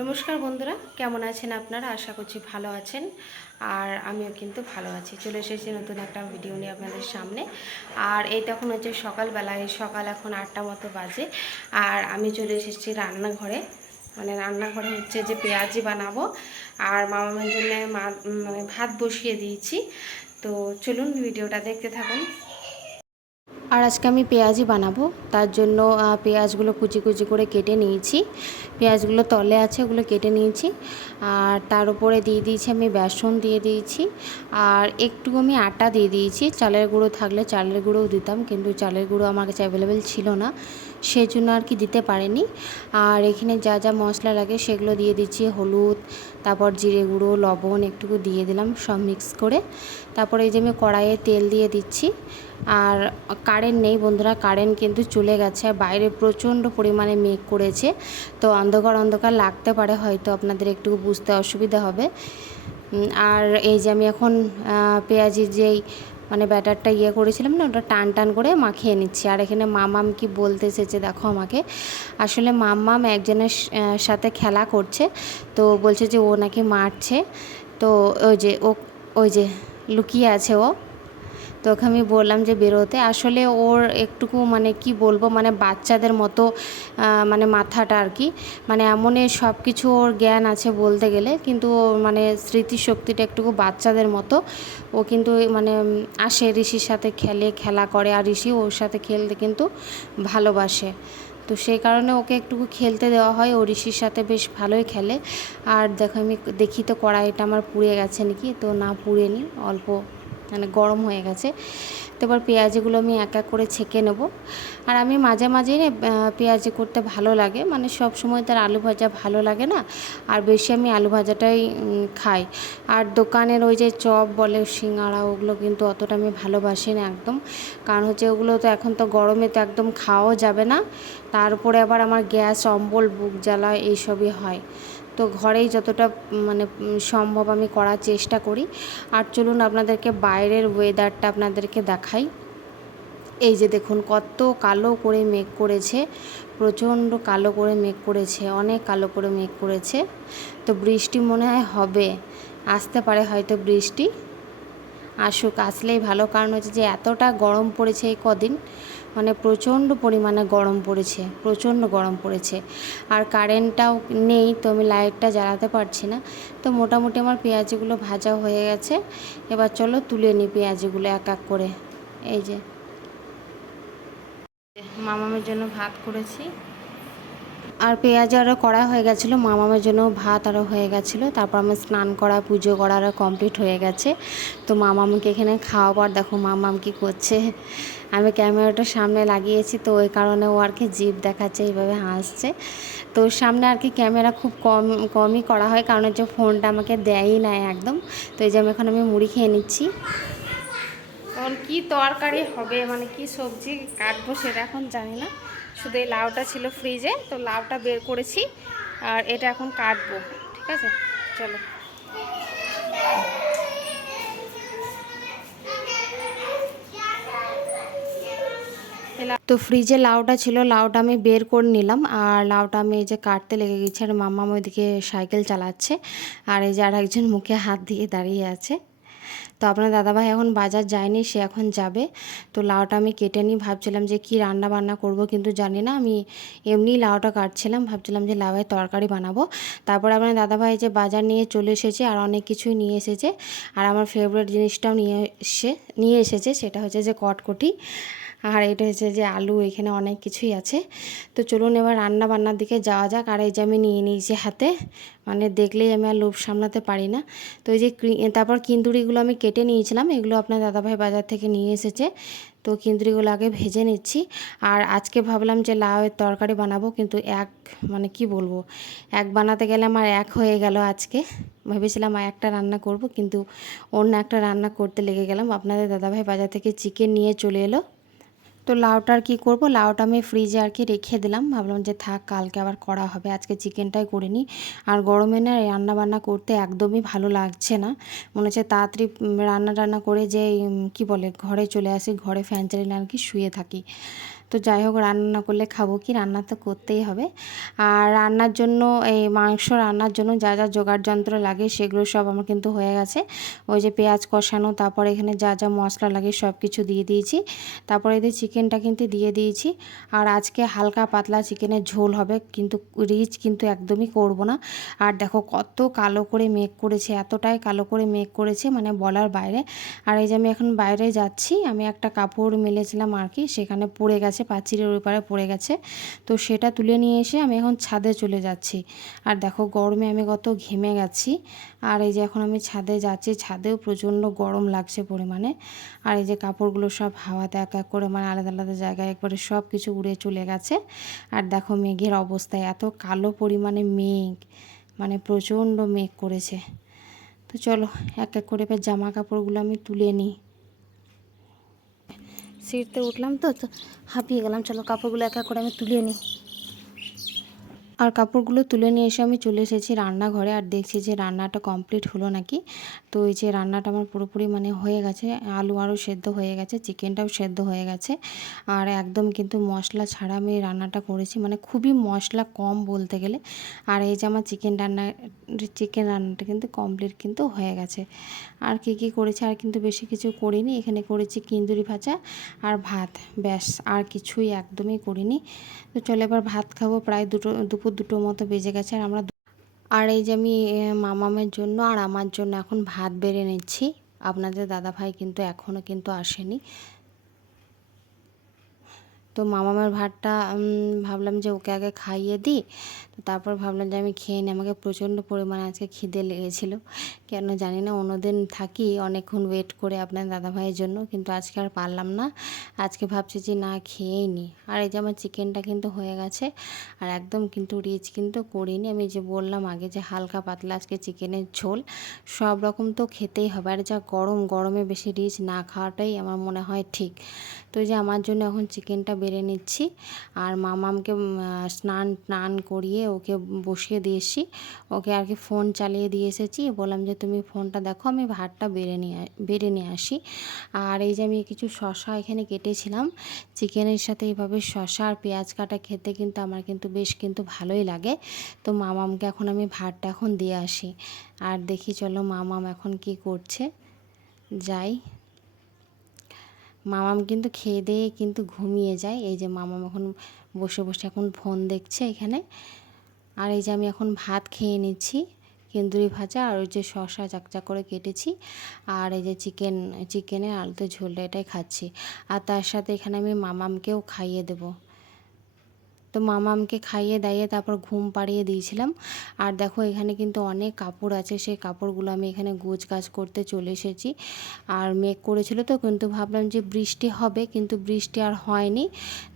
নমস্কার বন্ধুরা, কেমন আছেন আপনারা? আশা করছি ভালো আছেন। আর আমিও কিন্তু ভালো আছি। চলে এসেছি নতুন একটা ভিডিও নিয়ে আপনাদের সামনে। আর এই তখন হচ্ছে সকালবেলা, এই সকাল এখন 8টা মতো বাজে। আর আমি চলে এসেছি রান্নাঘরে। মানে রান্নাঘরে হচ্ছে যে পেঁয়াজি বানাবো। আর মামার জন্য মানে ভাত বসিয়ে দিয়েছি। তো চলুন ভিডিওটা দেখতে থাকুন। আর আজকে আমি পেঁয়াজি বানাবো, তার জন্য পেঁয়াজগুলো কুচি কুচি করে কেটে নিয়েছি। পেঁয়াজগুলো তলে আছে, ওগুলো কেটে নিয়েছি। আর তার উপরে দিয়ে দিয়েছি আমি বেসন দিয়ে দিয়েছি। আর একটু আমি আটা দিয়ে দিয়েছি। চালের গুঁড়ো থাকলে চালের গুঁড়োও দিতাম, কিন্তু চালের গুঁড়ো আমার কাছে অ্যাভেলেবেল ছিল না, সেই জন্য আর কি দিতে পারিনি। আর এখানে যা যা মশলা লাগে সেগুলো দিয়ে দিচ্ছি। হলুদ, তারপর জিরে গুঁড়ো, লবণ একটুকু দিয়ে দিলাম, সব মিক্স করে। তারপরে এই যে আমি কড়াইয়ে তেল দিয়ে দিচ্ছি। আর কারেন্ট নেই বন্ধুরা, কারেন্ট কিন্তু চলে গেছে। বাইরে প্রচণ্ড পরিমাণে মেঘ করেছে, তো অন্ধকার অন্ধকার লাগতে পারে, হয়তো আপনাদের একটু বুঝতে অসুবিধা হবে। আর এই যে আমি এখন পেঁয়াজির যেই মানে ব্যাটারটা করেছিলাম না, ওটা টান টান করে মাখিয়ে নিচ্ছি। আর এখানে মামাম কি বলতে এসেছে দেখো আমাকে। আসলে মামাম একজনের সাথে খেলা করছে, তো বলছে যে ও নাকি মারছে। তো ওই যে লুকিয়ে আছে ও। তো ওকে আমি বললাম যে বেরোতে। আসলে ওর একটুকু মানে কি বলবো, মানে বাচ্চাদের মতো মানে মাথাটা আর কি, মানে এমনই সব কিছু ওর জ্ঞান আছে বলতে গেলে, কিন্তু ওর মানে স্মৃতিশক্তিটা একটুকু বাচ্চাদের মতো। ও কিন্তু মানে আসে ঋষির সাথে খেলা করে, আর ঋষি ওর সাথে খেলতে কিন্তু ভালোবাসে। তো সেই কারণে ওকে একটুকু খেলতে দেওয়া হয়, ও ঋষির সাথে বেশ ভালোই খেলে। আর দেখো আমি দেখি তো কড়াইটা আমার পুড়ে গেছে নাকি, তো না পুড়েনি, অল্প মানে গরম হয়ে গেছে। তো এবার পেঁয়াজিগুলো আমি এক এক করে ছেঁকে নেব। আর আমি মাঝে মাঝেই না পেঁয়াজি করতে ভালো লাগে, মানে সব সময় তার আলু ভাজা ভালো লাগে না। আর বেশি আমি আলু ভাজাটাই খাই। আর দোকানের ওই যে চপ বলে, সিঙ্গাড়া, ওগুলো কিন্তু অতটা আমি ভালোবাসি না একদম। কারণ হচ্ছে ওগুলো তো এখন তো গরমে তো একদম খাওয়াও যাবে না। তারপরে আবার আমার গ্যাস, অম্বল, বুক জ্বালা এইসবই হয়। তো ঘরেই যতটা মানে সম্ভব আমি করার চেষ্টা করি। আর চলুন আপনাদেরকে বাইরের ওয়েদারটা আপনাদেরকে দেখাই। এই যে দেখুন কত কালো করে মেঘ করেছে, প্রচণ্ড কালো করে মেঘ করেছে, অনেক কালো করে মেঘ করেছে। তো বৃষ্টি মনে হয় হবে, আসতে পারে হয়তো বৃষ্টি। আসুক, আসলেই ভালো। কারণ হচ্ছে যে এতটা গরম পড়েছে এই কদিন, মানে প্রচণ্ড পরিমাণে গরম পড়েছে, প্রচণ্ড গরম পড়েছে। আর কারেন্টটাও নেই, তো আমি লাইটটা জ্বালাতে পারছি না। তো মোটামুটি আমার পেঁয়াজিগুলো ভাজা হয়ে গেছে। এবার চলো তুলে নিই পেঁয়াজিগুলো এক এক করে। এই যে মামামের জন্য ভাত করেছি। আর পেঁয়াজ আরও করা হয়ে গেছিলো, মামামের জন্য ভাত আরও হয়ে গেছিলো। তারপর আমার স্নান করা, পুজো করা আরও কমপ্লিট হয়ে গেছে। তো মামামকে এখানে খাওয়াবার, দেখো মামাম কী করছে। আমি ক্যামেরাটা সামনে লাগিয়েছি, তো ওই কারণে ও আর কি জিভ দেখাচ্ছে, এইভাবে হাসছে। তো সামনে আর কি ক্যামেরা খুব কমই করা হয়, কারণ হচ্ছে ফোনটা আমাকে দেয়ই না একদম। তো এই যে এখন আমি মুড়ি খেয়ে নিচ্ছি। এখন কী তরকারি হবে, মানে কি সবজি কাটবো সেটা এখন জানি না। শুধু এই লাউটা ছিল ফ্রিজে, তো লাউটা বের করেছি, আর এটা এখন কাটবো। ঠিক আছে, চলো। তো ফ্রিজে লাউটা ছিল, লাউটা আমি বের করে নিলাম। আর লাউটা আমি এই যে কাটতে লেগে গেছি, আর মাম্মা ওইদিকে সাইকেল চালাচ্ছে। আর এই যে আর একজন মুখে হাত দিয়ে দাঁড়িয়ে আছে। তো আপনার দাদাভাই এখন বাজার যায়নি, সে এখন যাবে। তো লাউটা আমি কেটে নিই, ভাবছিলাম যে কি রান্না বান্না করব, কিন্তু জানি না। আমি এমনি লাউটা কাটছিলাম, ভাবছিলাম যে লাউয়ের তরকারি বানাবো। তারপর আপনার দাদাভাই যে বাজার নিয়ে চলে এসেছে, আর অনেক কিছুই নিয়ে এসেছে। আর আমার ফেভারিট জিনিসটাও নিয়ে এসেছে, সেটা হচ্ছে যে কটকটি। আর এটা হচ্ছে যে আলু, এখানে অনেক কিছুই আছে। তো চলুন এবার রান্না বান্নার দিকে যাওয়া যাক। আর এই যে আমি নিয়ে নিয়েছি হাতে, মানে দেখলেই আমি আর লোভ সামলাতে পারি না। তো এই যে তারপর কিন্দুরিগুলো আমি কেটে নিয়েছিলাম, এগুলো আপনার দাদাভাই বাজার থেকে নিয়ে এসেছে। তো কিন্দুরিগুলো আগে ভেজে নিচ্ছি। আর আজকে ভাবলাম যে লাউয়ের তরকারি বানাবো, কিন্তু মানে কি বলবো, বানাতে গেলে আমার হয়ে গেল আজকে। ভেবেছিলাম একটা রান্না করব, কিন্তু অন্য একটা রান্না করতে লেগে গেলাম। আপনাদের দাদাভাই বাজার থেকে চিকেন নিয়ে চলে এলো। তো লাউটা আর কী করবো, লাউটা আমি ফ্রিজে আর কি রেখে দিলাম, ভাবলাম যে থাক, কালকে আবার করা হবে, আজকে চিকেনটাই করে নিই। আর গরমে না রান্না বান্না করতে একদমই ভালো লাগছে না, মনে হচ্ছে তাড়াতাড়ি রান্না টান্না করে যে কি বলে ঘরে চলে আসি, ঘরে ফ্যান চালিয়ে আর কি শুয়ে থাকি। তো তো যাই হোক, রান্না না করলে খাবো কি, রান্না তো করতেই হবে। আর রান্নার জন্য এই মাংস রান্নার জন্য যা যা জোগাড় যন্ত্র লাগে সেগুলো সব আমার কিন্তু হয়ে গেছে। ওই যে পেঁয়াজ কষানো, তারপর এখানে যা যা মশলা লাগে সব কিছু দিয়ে দিয়েছি। তারপরে এদের চিকেনটা কিন্তু দিয়ে দিয়েছি। আর আজকে হালকা পাতলা চিকেনের ঝোল হবে, কিন্তু রিচ কিন্তু একদমই করব না। আর দেখো কত কালো করে মেঘ করেছে, এতটাই কালো করে মেঘ করেছে মানে বলার বাইরে। আর এই যে আমি এখন বাইরে যাচ্ছি, আমি একটা কাপড় মেলেছিলাম আর কি, সেখানে পড়ে গেছে, পাঁচিলের ওই পারে পড়ে গেছে। তো সেটা তুলে নিয়ে এসে আমি এখন ছাদে চলে যাচ্ছি। আর দেখো গরমে আমি কত ঘেমে গেছি। আর এই যে এখন আমি ছাদে যাচ্ছি, ছাদেও প্রচণ্ড গরম লাগছে পরিমাণে। আর এই যে কাপড়গুলো সব হাওয়াতে এক এক করে মানে আলাদা আলাদা জায়গায় একবারে সব কিছু উড়ে চলে গেছে। আর দেখো মেঘের অবস্থায় এত কালো পরিমাণে মেঘ, মানে প্রচণ্ড মেঘ করেছে। তো চলো এক এক করে এবার জামা কাপড়গুলো আমি তুলে নিই। সিঁড়িতে উঠলাম তো হাঁপিয়ে গেলাম, চলো কাপড়গুলো এক এক করে আমি তুলে নিই। আর কাপড়গুলো তুলে নিয়ে এসে আমি চলে এসেছি রান্নাঘরে। আর দেখছি যে রান্নাটা কমপ্লিট হলো নাকি। তো এই যে রান্নাটা আমার পুরোপুরি মানে হয়ে গেছে, আলু আরও সেদ্ধ হয়ে গেছে, চিকেনটাও সেদ্ধ হয়ে গেছে। আর একদম কিন্তু মশলা ছাড়া আমি রান্নাটা করেছি, মানে খুবই মশলা কম বলতে গেলে। আর এই যে আমার চিকেন রান্নাটা কিন্তু কমপ্লিট কিন্তু হয়ে গেছে। আর কি করেছি, আর কিন্তু বেশি কিছু করিনি। এখানে করেছি কিন্দুরি ভাজা আর ভাত, ব্যাস, আর কিছুই একদমই করিনি। তো চলো এবার ভাত খাবো, প্রায় দুপুর 2টো মতো বেজে গেছে। আর এই যে আমি মামামের জন্য আর আমার জন্য এখন ভাত বেড়ে নিচ্ছি। আপনাদের দাদাভাই কিন্তু এখনও কিন্তু আসেনি। তো মামামের ভাতটা ভাবলাম যে ওকে আগে খাইয়ে দিই, তো তারপর ভাবলাম যে আমি খেয়ে নিই। আমাকে প্রচণ্ড পরিমাণে আজকে খিদে লেগেছিলো, কেন জানি না। অন্যদিন থাকি অনেকক্ষণ ওয়েট করে আপনার দাদাভাইয়ের জন্য, কিন্তু আজকে আর পারলাম না। আজকে ভাবছি যে না খেয়েই নিই। আর এই যে আমার চিকেনটা কিন্তু হয়ে গেছে। আর একদম কিন্তু রিচ কিন্তু করিনি, আমি যে বললাম আগে যে হালকা পাতলা আজকে চিকেনের ঝোল। সব রকম তো খেতেই হবে, আর যা গরমে বেশি রিচ না খাওয়াটাই আমার মনে হয় ঠিক। তো এই যে আমার জন্য এখন চিকেনটা বেড়ে নিচ্ছি। আর মামামকে স্নান করিয়ে ওকে বসিয়ে দিয়েছি। ওকে আর কি ফোন চালিয়ে দিয়ে এসেছি, বললাম যে তুমি ফোনটা দেখো, আমি ভাতটা বেড়ে নিয়ে আসি। আর এই যে আমি কিছু শসা এখানে কেটেছিলাম, চিকেনের সাথে এইভাবে শসা আর পেঁয়াজ কাটা খেতে কিন্তু আমার কিন্তু বেশ কিন্তু ভালোই লাগে। তো মামামকে এখন আমি ভাতটা এখন দিয়ে আসি। আর দেখি চলো মামাম এখন কি করছে, যাই। মামাম কিন্তু খেয়ে দিয়ে কিন্তু ঘুমিয়ে যায়। এই যে মামাম এখন বসে বসে এখন ফোন দেখছে এখানে। আর এই যে আমি এখন ভাত খেয়ে নিচ্ছি, কেন্দুরি ভাজা আর ওই যে শসা চাকচা করে কেটেছি, আর এই যে চিকেনের আলুতে ঝোলটা, এটাই খাচ্ছি। আর তার সাথে এখানে আমি মামামকেও খাইয়ে দেবো। তো মামামকে খাইয়ে দাইয়ে তারপর ঘুম পাড়িয়ে দিয়েছিলাম। আর দেখো এখানে কিন্তু অনেক কাপড় আছে, সেই কাপড়গুলো আমি এখানে গোছগাছ করতে চলে এসেছি। আর মেঘ করেছিল তো, কিন্তু ভাবলাম যে বৃষ্টি হবে, কিন্তু বৃষ্টি আর হয়নি।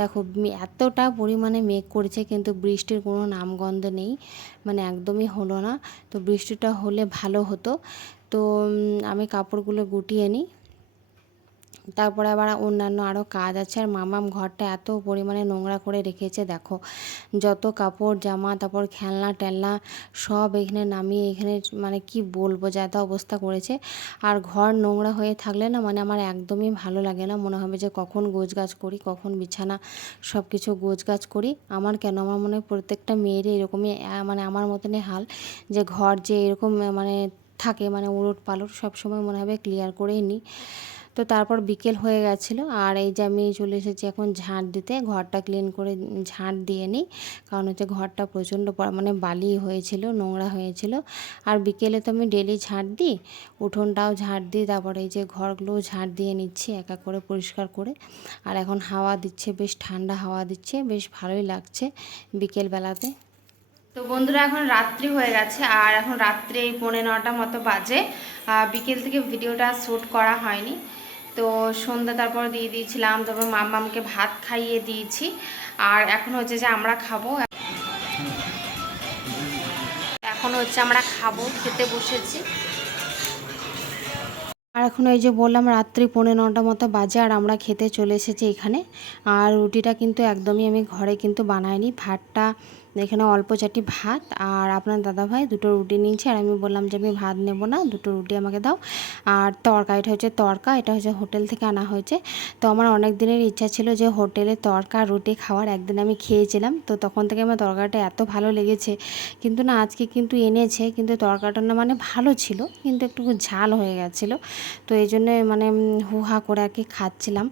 দেখো এতটা পরিমাণে মেঘ করেছে, কিন্তু বৃষ্টির কোনো নামগন্ধ নেই, মানে একদমই হলো না। তো বৃষ্টিটা হলে ভালো হতো। তো আমি কাপড়গুলো গুটিয়ে নিই, তারপরে আবার অন্যান্য আরও কাজ আছে। আর মামাম ঘরটা এত পরিমাণে নোংরা করে রেখেছে, দেখো যত কাপড় জামা, তারপর খেলনা টেলনা সব এখানে নামিয়ে, এখানে মানে কি বলবো, যা তা অবস্থা করেছে। আর ঘর নোংরা হয়ে থাকলে না মানে আমার একদমই ভালো লাগে না, মনে হবে যে কখন গোছগাছ করি, কখন বিছানা সব কিছু গোছগাছ করি। আমার কেন, আমার মনে হয় প্রত্যেকটা মেয়েরই এরকমই, মানে আমার মতনই হাল, যে ঘর যে এরকম মানে থাকে, মানে উলট পালট সবসময় মনে হবে ক্লিয়ার করেই নিই। তো তারপর বিকেল হয়ে গেছিলো। আর এই যে আমি চলে এসেছি এখন ঝাঁট দিতে, ঘরটা ক্লিন করে ঝাঁট দিয়ে নিই, কারণ হচ্ছে ঘরটা প্রচণ্ড মানে বালি হয়েছিল, নোংরা হয়েছিল। আর বিকেলে তো আমি ডেলি ঝাঁট দিই, উঠোনটাও ঝাঁট দিই, তারপরে এই যে ঘরগুলোও ঝাঁট দিয়ে নিচ্ছি এক এক করে পরিষ্কার করে। আর এখন হাওয়া দিচ্ছে, বেশ ঠান্ডা হাওয়া দিচ্ছে, বেশ ভালোই লাগছে বিকেলবেলাতে। তো বন্ধুরা এখন রাত্রি হয়ে গেছে, আর এখন রাত্রে এই 9:45 মতো বাজে। বিকেল থেকে ভিডিওটা শ্যুট করা হয়নি। তো সন্ধ্যা তারপর দিয়ে দিয়েছিলাম, তারপর মামামকে ভাত খাইয়ে দিয়েছি। আর এখন হচ্ছে যে আমরা খাবো, খেতে বসেছি। আর এখন এই যে বললাম রাত্রি 9:45 মতো বাজে, আর আমরা খেতে চলে এসেছি এখানে। আর রুটিটা কিন্তু একদমই আমি ঘরে কিন্তু বানাইনি, ভাতটা এখানে অল্প চারটি ভাত, আর আপনার দাদাভাই দুটো রুটি নিয়েছে, আর আমি বললাম যে আমি ভাত নেব না, দুটো রুটি আমাকে দাও। আর তড়কা, এটা হচ্ছে তড়কা, এটা হচ্ছে হোটেল থেকে আনা হয়েছে। তো আমার অনেক দিনের ইচ্ছা ছিল যে হোটেলে তড়কা রুটি খাওয়ার। একদিন আমি খেয়েছিলাম, তো তখন থেকে আমার তরকারিটা এত ভালো লেগেছে। কিন্তু না, আজকে কিন্তু এনেছে, কিন্তু তরকারিটা না মানে ভালো ছিল, কিন্তু একটু ঝাল হয়ে গেছিলো। তো এই জন্য মানে হুহা করে আর কি খাচ্ছিলাম।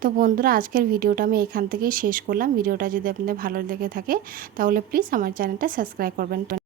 তো বন্ধুরা, আজকের ভিডিওটা আমি এখান থেকেই শেষ করলাম। ভিডিওটা যদি আপনাদের ভালো লেগে থাকে তাহলে প্লিজ আমার চ্যানেলটা সাবস্ক্রাইব করবেন।